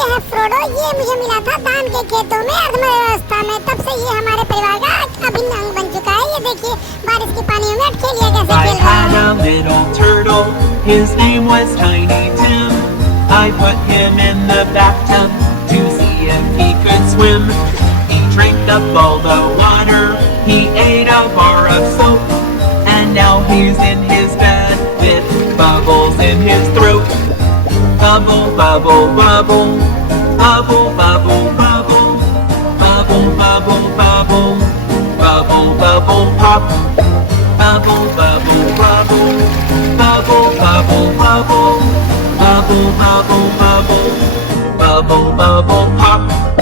ये है फ्रोडो। ये मुझे मिला था धान के खेतों में अर्थव्यवस्था में। तब से ये हमारे परिवार का अभिन्न अंग बन चुका है। ये देखिए बारिश के पानी में खेलिए कैसे I खेल रहा had है। a little turtle, his name was Tiny Tim. I put him in the bathtub to see if he could swim. He drank up all the water, he ate a bar of soap, and now he's in his bed with bubbles in his throat. Bubble, bubble, bubble, bubble, bubble, bubble, bubble, bubble, bubble, bubble, bubble, pop. Bubble, bubble, bubble, bubble, bubble, bubble, bubble, bubble, bubble, bubble, bubble, pop.